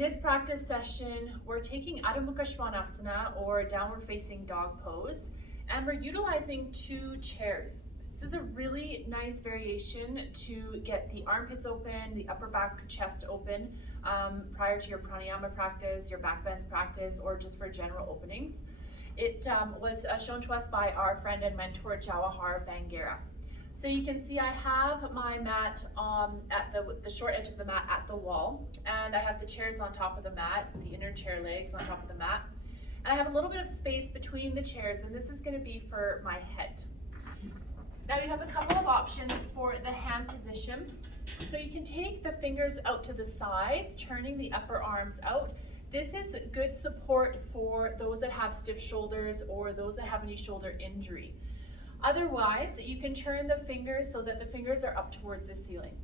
this practice session, we're taking Adho Mukha Svanasana or downward facing dog pose, and we're utilizing 2 chairs. This is a really nice variation to get the armpits open, the upper back chest open prior to your pranayama practice, your backbends practice, or just for general openings. It was shown to us by our friend and mentor, Jawahar Bangera. So you can see I have my mat at the short edge of the mat at the wall, and I have the chairs on top of the mat, the inner chair legs on top of the mat. And I have a little bit of space between the chairs, and this is going to be for my head. Now you have a couple of options for the hand position. So you can take the fingers out to the sides, turning the upper arms out. This is good support for those that have stiff shoulders or those that have any shoulder injury. Otherwise, you can turn the fingers so that the fingers are up towards the ceiling.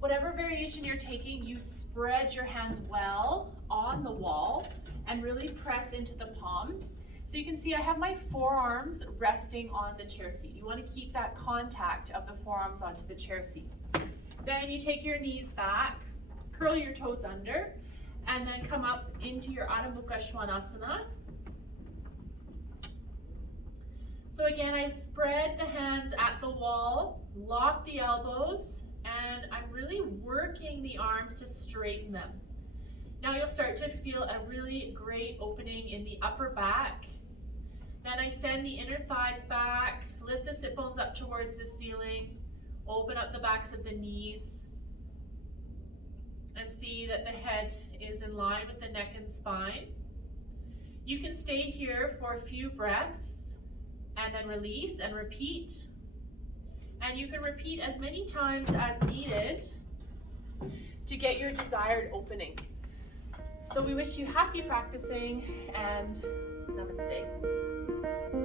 Whatever variation you're taking, you spread your hands well on the wall and really press into the palms. So you can see I have my forearms resting on the chair seat. You want to keep that contact of the forearms onto the chair seat. Then you take your knees back, curl your toes under, and then come up into your Adho Mukha Svanasana. So again, I spread the hands at the wall, lock the elbows, and I'm really working the arms to straighten them. Now you'll start to feel a really great opening in the upper back. Then I send the inner thighs back, lift the sit bones up towards the ceiling, open up the backs of the knees, and see that the head is in line with the neck and spine. You can stay here for a few breaths and then release and repeat. And you can repeat as many times as needed to get your desired opening. So we wish you happy practicing, and namaste.